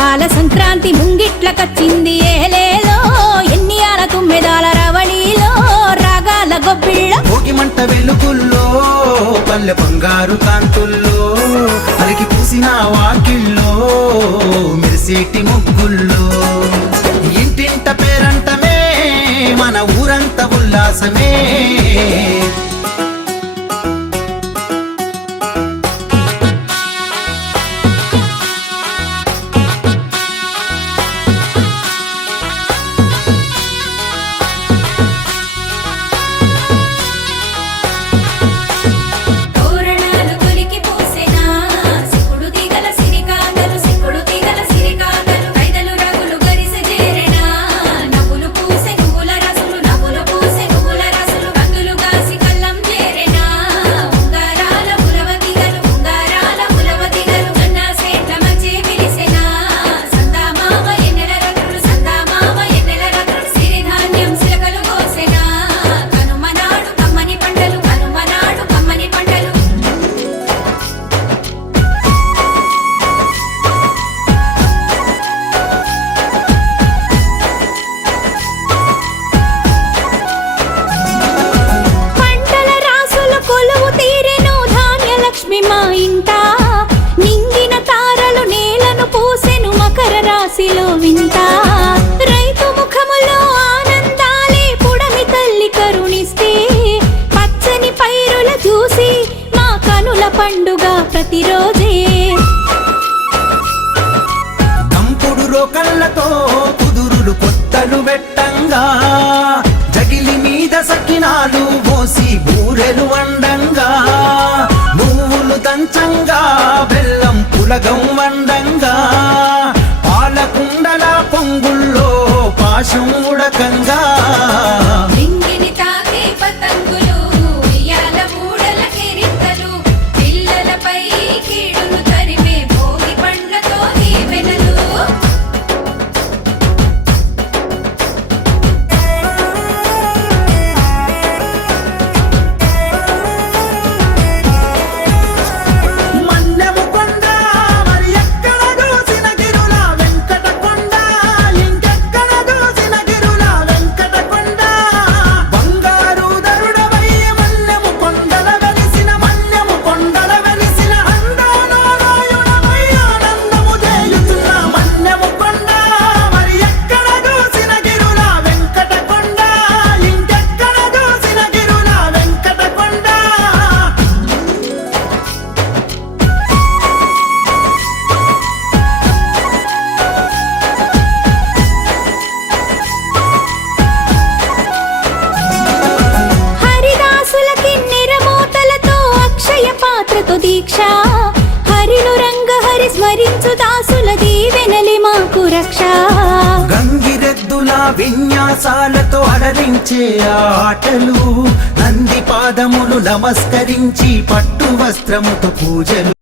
పాల సంక్రాంతి ముంగిట్ల కచ్చింది ఏలేలో ఎన్ని ఆల తుమ్మెదాల రవణీలో రాగాల గొబ్బిళ్ళ. మంట వెలుగుల్లో పల్లె బంగారు కాంతుల్లో అలికి పూసిన వాకిల్లో మెరిసేటి ముగ్గుల్లో. ఇంటింట పేరంటమే మన ఊరంత ఉల్లాసమే. ప్రతిరోజే దంపుడు రోకళ్ళతో కుదురులు కొత్తలు పెట్టంగా జగిలి మీద సకినాలు మోసి బూరెలు వండంగా నువ్వులు దంచంగా బెల్లం పులగం విన్యాసాలతో అలరించే ఆటలు నంది పాదములు నమస్కరించి పట్టు వస్త్రముతో పూజలు.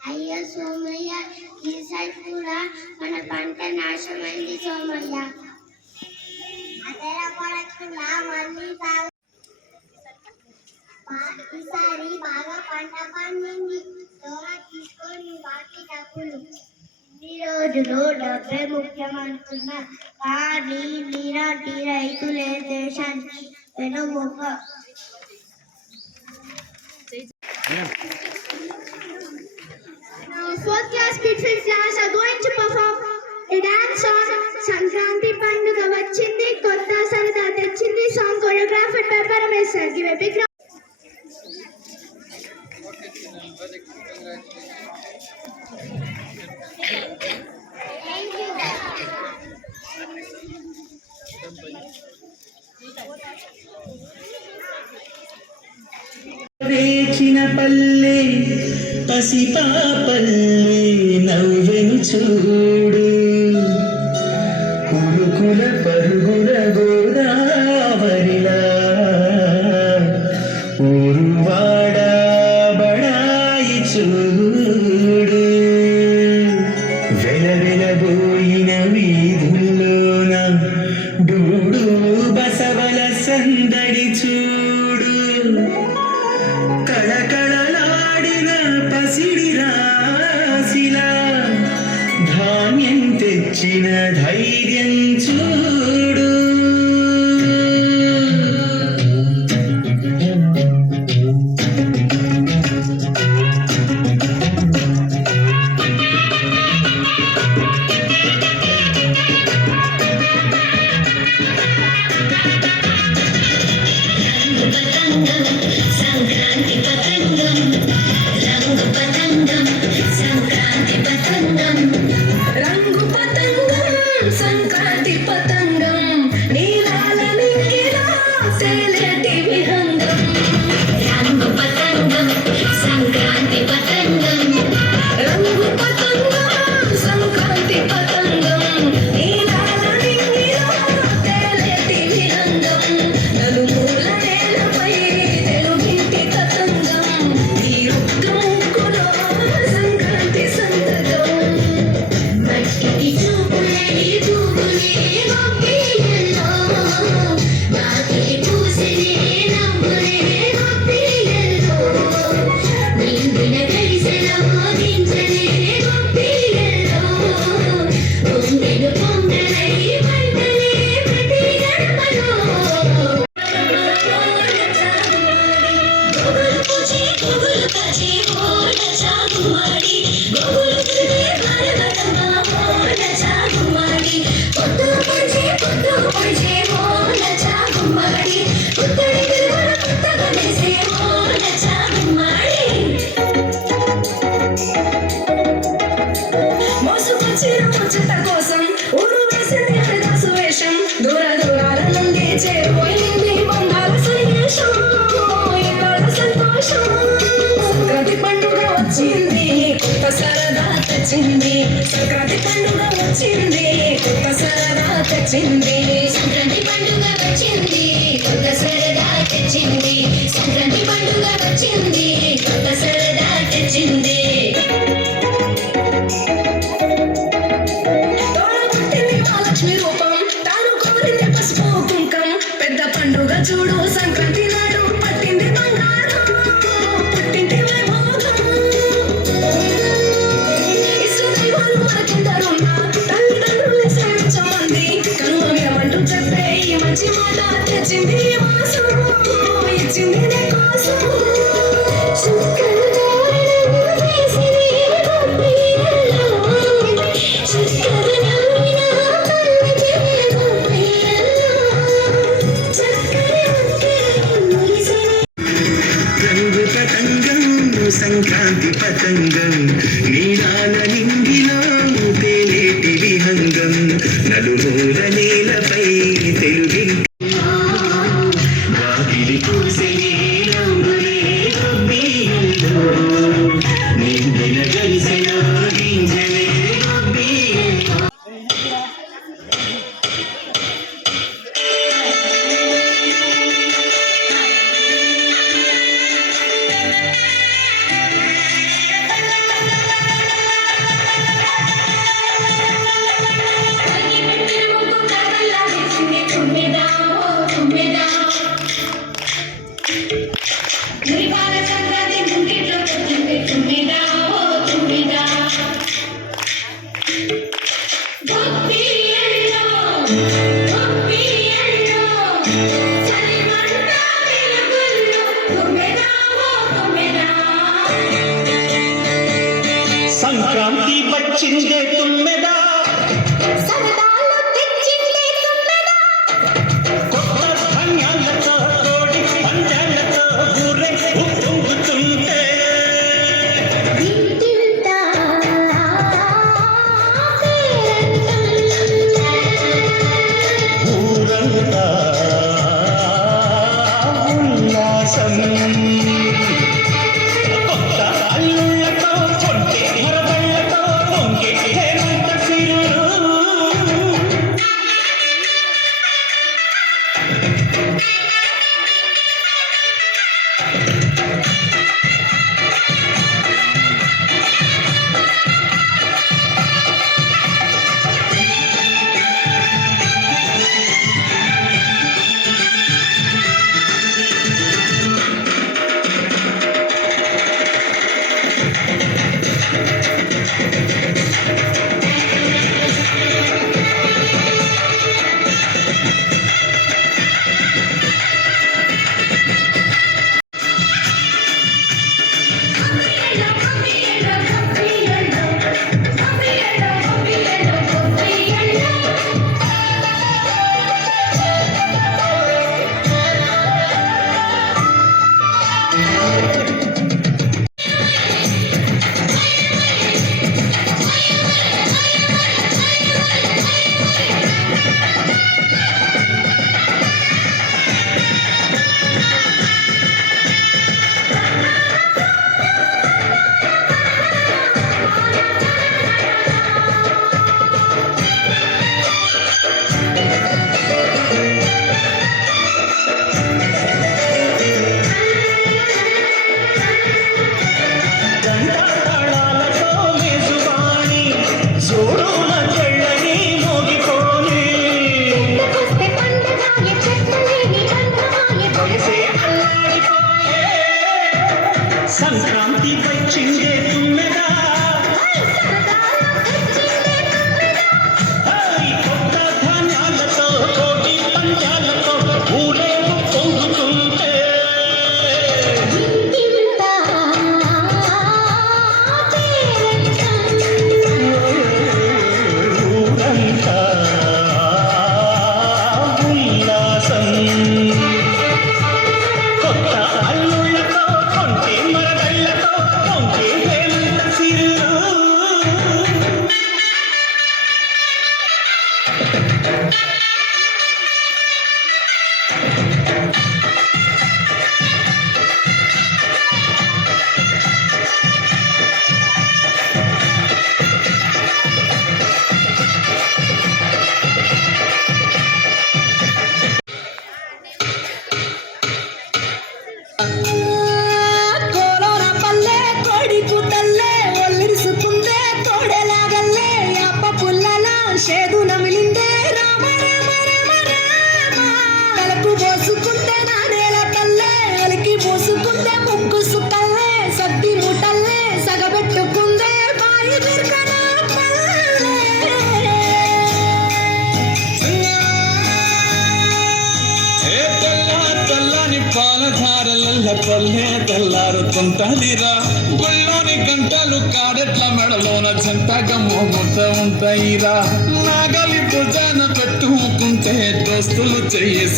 అయ్యో సోమయ్య ఈ సైడ్ కూడా మన పంట నాశమైంది సోమయ్య అదెలా పడకుండా మళ్ళీ ఈసారి బాగా పంట పండింది త్వరగా తీసుకొని బాకీ డబ్బులు ఈ రోజులో డబ్బే ముఖ్యం అనుకున్నా కానీ నీలాంటి రైతులే దేశానికి వెనుముఖ Yeah. Fourth class, fifth class are going to perform a dance on Sankranti Panduga వచ్చింది కొత్త సరదా తెచ్చింది song choreographer by Parameshwar give a big round వేచిన పల్లె పసి పాపల్ని నవ్వెను ఇచ్చిన ధైర్యం చూ in vain.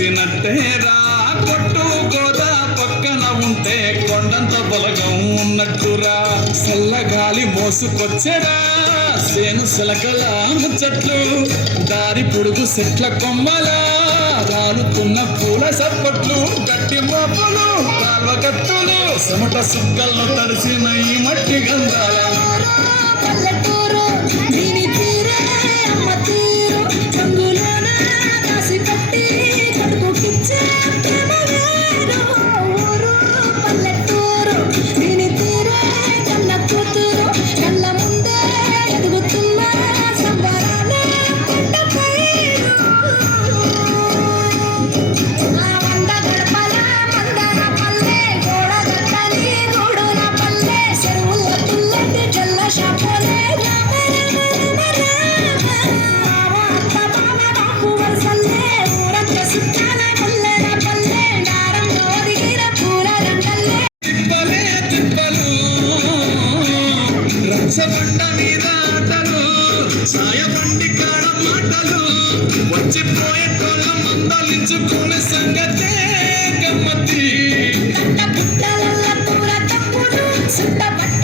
చేసినట్టే రా కొట్టు గోదా పక్కన ఉంటే కొండంత బలగం ఉన్నట్టురా. చల్లగాలి మోసుకొచ్చేరా సేను శలకల చెట్లు దారి పొడుగు చెట్ల కొమ్మలా రాలుతున్న పూల సప్పట్లు. గట్టి మోపులు కాల్వకత్తులు సమట సుక్కల్లో తరిచిన ఈ మట్టి గంధ. ఇక్కడ మాటలు వచ్చిపోయే తోలం మందలించుకునే సంగతే గమ్మతి పుట్టల పూర తప్పుడు చుట్టబట్ట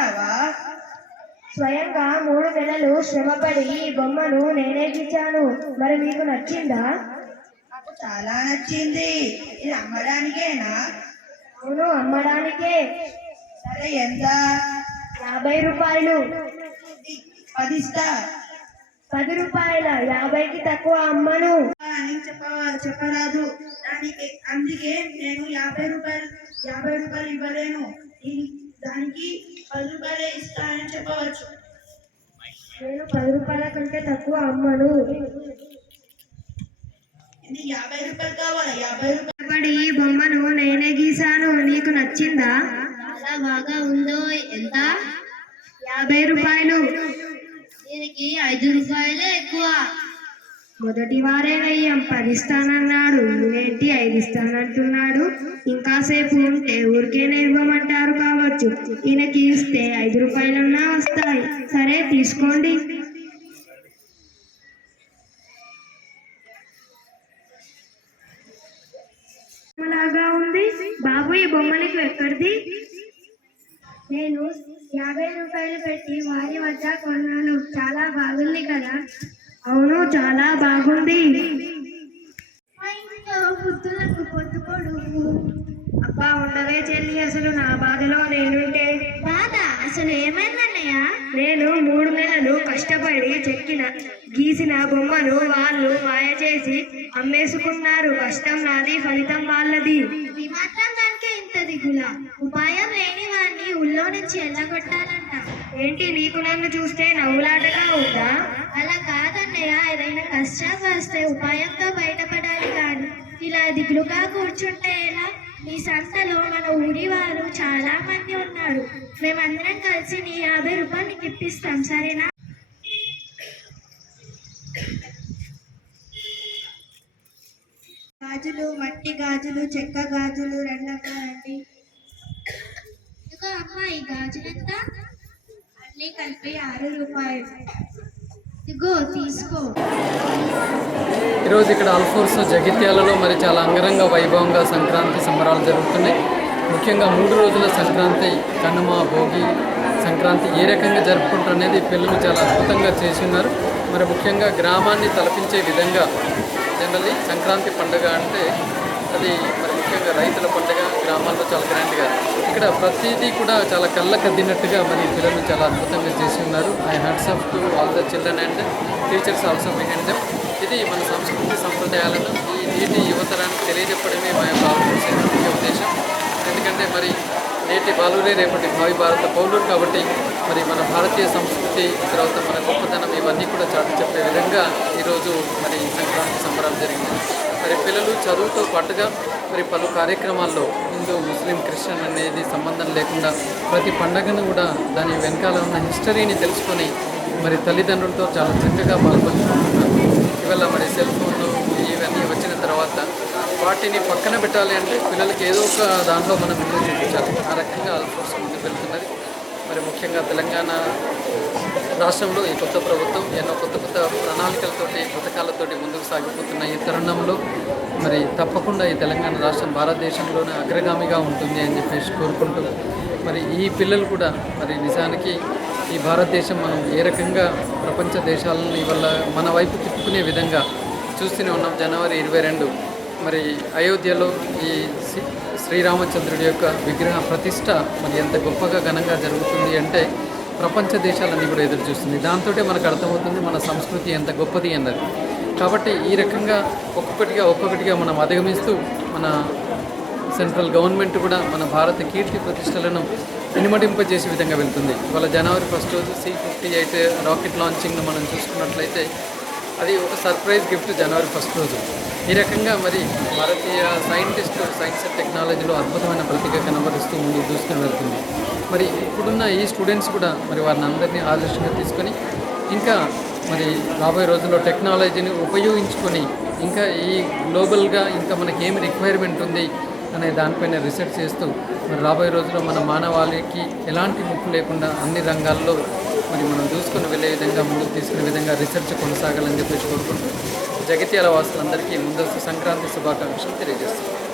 గీసావా స్వయంగా మూడు నెలలు శ్రమపడి ఈ బొమ్మను నేనే గీచాను మరి మీకు నచ్చిందా? నాకు చాలా నచ్చింది. ఇది అమ్మడానికేనా? అవును అమ్మడానికే. సరే ఎంత? యాభై రూపాయలు. పది ఇస్తా పది రూపాయల యాభైకి తక్కువ అమ్మను. అని చెప్ప చెప్పరాదు. దానికి అందుకే నేను యాభై రూపాయలు యాభై రూపాయలు ఇవ్వలేను. దానికి పది రూపాయలే ఇస్తానని చెప్పవచ్చు. నేను పది రూపాయల కంటే తక్కువ అమ్మను. ఇది యాభై రూపాయలు కావాలా? యాభై రూపాయలు. పడి ఈ బొమ్మను నేనే గీసాను నీకు నచ్చిందా? చాలా బాగా ఉందో ఎంత? యాభై రూపాయలు. దీనికి ఐదు రూపాయలే ఎక్కువ. మొదటి వారే వెయ్యం పదిస్తానన్నాడు ఇస్తానన్నాడు. ఐదిస్తానంటున్నాడు ఇస్తానంటున్నాడు? ఇంకాసేపు ఉంటే ఊరికేనే ఇవ్వమంటారు కావచ్చు. ఈయనకి ఇస్తే ఐదు రూపాయలన్నా వస్తాయి. సరే తీసుకోండి. లాగా ఉంది. బాబు ఈ బొమ్మలకు ఎక్కడిది? నేను యాభై రూపాయలు పెట్టి వారి వద్ద కొన్నాను. చాలా బాగుంది కదా. అవును చాలా బాగుంది. పొడుగు. అబ్బా ఉండవే చెల్లి అసలు నా బాధలో నేనుంటే? బాధ? అసలు ఏమైందన్నయ్య? నేను మూడు నెలలు కష్టపడి చెక్కిన గీసిన బొమ్మను వాళ్ళు మాయ చేసి అమ్మేసుకున్నారు. కష్టం నాది ఫలితం వాళ్ళది. ఈ మాత్రం దానికే ఇంత దిగుల? ఉపాయం లేని వాడిని ఊళ్ళో నుంచి ఎల్లగొట్టాలంట ఏంటి నీకు నన్ను చూస్తే నవ్వులాటగా ఉందా? అలా కాదన్నయ్య ఏదైనా కష్టం వస్తే ఉపాయంతో బయటపడాలి కానీ ఇలా దిగులుగా కూర్చుంటే ఎలా? ఈ సంతలో మన ఊరి వారు చాలా మంది ఉన్నారు. మేమందరం కలిసి నీ యాభై రూపాయలు ఇప్పిస్తాం సరేనా? గాజులు మట్టి గాజులు చెక్క గాజులు రెండకాలండి ఇదిగో అమ్మ ఈ గాజులు ఎంత అన్నీ కలిపి ఆరు రూపాయలు. ఈరోజు ఇక్కడ అల్ఫోర్స్ జగిత్యాలలో మరి చాలా అంగరంగ వైభవంగా సంక్రాంతి సంబరాలు జరుగుతున్నాయి. ముఖ్యంగా మూడు రోజుల సంక్రాంతి కనుమ భోగి సంక్రాంతి ఏ రకంగా జరుపుకుంటారు అనేది పిల్లలు చాలా అద్భుతంగా చేస్తున్నారు. మరి ముఖ్యంగా గ్రామాన్ని తలపించే విధంగా జనరల్లీ సంక్రాంతి పండుగ అంటే అది మరి ముఖ్యంగా రైతుల పండుగ గ్రామాల్లో చాలా గ్రాండ్గా ఇక్కడ ప్రతిదీ కూడా చాలా కళ్ళ కద్దినట్టుగా మరి పిల్లలు చాలా అద్భుతంగా చేసి ఉన్నారు I hats off to all the children and teachers also behind them ఇది మన సంస్కృతి సంప్రదాయాలను ఈ నీటి యువతరానికి తెలియజెప్పడమే మా యొక్క ఆలోచన ముఖ్య ఉద్దేశం. ఎందుకంటే మరి నేటి బాలురే రేపటి భావి భారత పౌరులు కాబట్టి మరి మన భారతీయ సంస్కృతి తర్వాత మన గొప్పతనం ఇవన్నీ కూడా చాటు చెప్పే విధంగా ఈరోజు మరి సంక్రాంతి సంబరాలు జరిగింది. మరి పిల్లలు చదువుతో పాటుగా మరి పలు కార్యక్రమాల్లో హిందూ ముస్లిం క్రిస్టియన్ అనేది సంబంధం లేకుండా ప్రతి పండగను కూడా దాని వెనకాల ఉన్న హిస్టరీని తెలుసుకొని మరి తల్లిదండ్రులతో చాలా చక్కగా పాల్పంచుకుంటున్నారు. ఇవాళ మరి సెల్ ఫోన్లు ఇవన్నీ వచ్చిన తర్వాత వాటిని పక్కన పెట్టాలి అంటే పిల్లలకి ఏదో ఒక దాంట్లో మనం చూపించాలి. ఆ రకంగా ఆల్ఫోర్స్ ముందుకు వెళ్తున్నది. మరి ముఖ్యంగా తెలంగాణ రాష్ట్రంలో ఈ కొత్త ప్రభుత్వం ఎన్నో కొత్త కొత్త ప్రణాళికలతోటి పథకాలతోటి ముందుకు సాగిపోతున్న ఈ తరుణంలో మరి తప్పకుండా ఈ తెలంగాణ రాష్ట్రం భారతదేశంలోనే అగ్రగామిగా ఉంటుంది అని చెప్పేసి కోరుకుంటూ మరి ఈ పిల్లలు కూడా మరి నిజానికి ఈ భారతదేశం మనం ఏ రకంగా ప్రపంచ దేశాలను ఇవాళ మన వైపు తిప్పుకునే విధంగా చూస్తూనే ఉన్నాం. జనవరి ఇరవై రెండు మరి అయోధ్యలో ఈ శ్రీరామచంద్రుడి యొక్క విగ్రహ ప్రతిష్ట మరి ఎంత గొప్పగా ఘనంగా జరుగుతుంది అంటే ప్రపంచ దేశాలన్నీ కూడా ఎదురు చూస్తుంది. దాంతో మనకు అర్థమవుతుంది మన సంస్కృతి ఎంత గొప్పది అన్నది. కాబట్టి ఈ రకంగా ఒక్కొక్కటిగా ఒక్కొక్కటిగా మనం అధిగమిస్తూ మన సెంట్రల్ గవర్నమెంట్ కూడా మన భారత కీర్తి ప్రతిష్టలను ఇనుమడింపజేసే విధంగా వెళ్తుంది. ఇవాళ జనవరి ఫస్ట్ రోజు సి ఫిఫ్టీ ఎయిట్ రాకెట్ లాంచింగ్ను మనం చూసుకున్నట్లయితే అది ఒక సర్ప్రైజ్ గిఫ్ట్ జనవరి ఫస్ట్ రోజు. ఈ రకంగా మరి భారతీయ సైంటిస్టు సైన్స్ అండ్ టెక్నాలజీలో అద్భుతమైన ప్రతిభ కనబరుస్తూ ముందుకు దూసుకుని వెళ్తుంది. మరి ఇప్పుడున్న ఈ స్టూడెంట్స్ కూడా మరి వారిని అందరినీ ఆదర్శంగా తీసుకొని ఇంకా మరి రాబోయే రోజుల్లో టెక్నాలజీని ఉపయోగించుకొని ఇంకా ఈ గ్లోబల్గా ఇంకా మనకి ఏమి రిక్వైర్మెంట్ ఉంది అనే దానిపైన రీసెర్చ్ చేస్తూ మరి రాబోయే రోజుల్లో మన మానవాళికి ఎలాంటి ముప్పు లేకుండా అన్ని రంగాల్లో మరి మనం చూసుకుని వెళ్ళే విధంగా ముందుకు తీసుకునే విధంగా రీసెర్చ్ కొనసాగాలని చెప్పేసి కోరుకుంటూ జగిత్యాల వాసులందరికీ ముందస్తు సంక్రాంతి శుభాకాంక్షలు తెలియజేస్తున్నాను